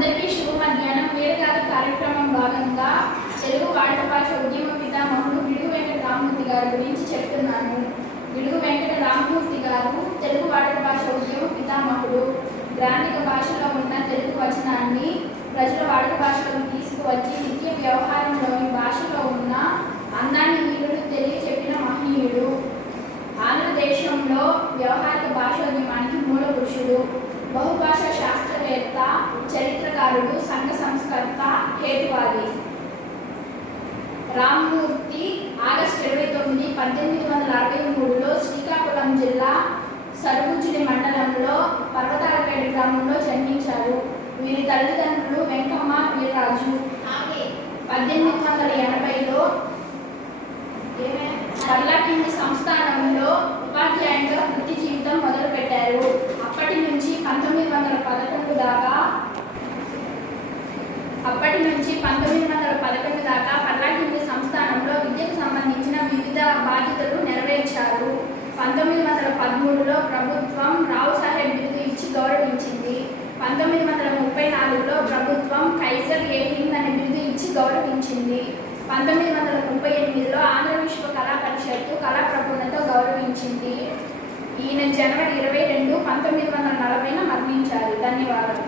అందరికీ శుభ మధ్యాహ్నం. వీరగాథ కార్యక్రమం భాగంగా తెలుగు వాడుక భాష ఉద్యమ పితామహుడు గిడుగు వెంకట రామమూర్తి గారి గురించి చెప్తున్నాను. గిడుగు వెంకట రామమూర్తి గారు తెలుగు వాడుక భాష ఉద్యమ పితామహుడు. గ్రాంధిక భాషలో ఉన్న తెలుగు వచనాన్ని ప్రజల వాడుక భాషలోకి తీసుకువచ్చి నిత్య వ్యవహారంలోని భాషలో ఉన్న అందాన్ని వీరుడు తెలియచెప్పిన మహనీయుడు. ఆంధ్రదేశంలో వ్యవహారిక భాషోద్యమానికి మూల పురుషుడు. బహుభాషా శాస్త్రవేత్త, చరిత్రకారుడు, సంఘ సంస్కర్త, హేతువాది. రామమూర్తి ఆగస్టు 29, 1863లో శ్రీకాకుళం జిల్లా సరుబుజ్జిలి మండలంలో పర్వతాలపేట గ్రామంలో జన్మించారు. వీరి తల్లిదండ్రులు వెంకమ్మ, వీర్రాజు. 1880లో పర్లాకింది సంస్థానంలో ఉపాధ్యాయునిగా వృత్తి జీవితం మొదలుపెట్టారు. అప్పటి నుంచి 1911 దాకా పర్లాకింది సంస్థానంలో విద్యకు సంబంధించిన వివిధ బాధ్యతలు నెరవేర్చారు. 1913లో ప్రభుత్వం రావు సాహెబ్ బిరుదు ఇచ్చి గౌరవించింది. 1934లో ప్రభుత్వం కైజర్ ఏ హింద్ అనే బిరుదు ఇచ్చి గౌరవించింది. 1938లో ఆంధ్ర విశ్వ కళా పరిషత్తు కళా ప్రపూర్ణతో గౌరవించింది. ఈయన జనవరి 22, 1940న మరణించారు. ధన్యవాదాలు.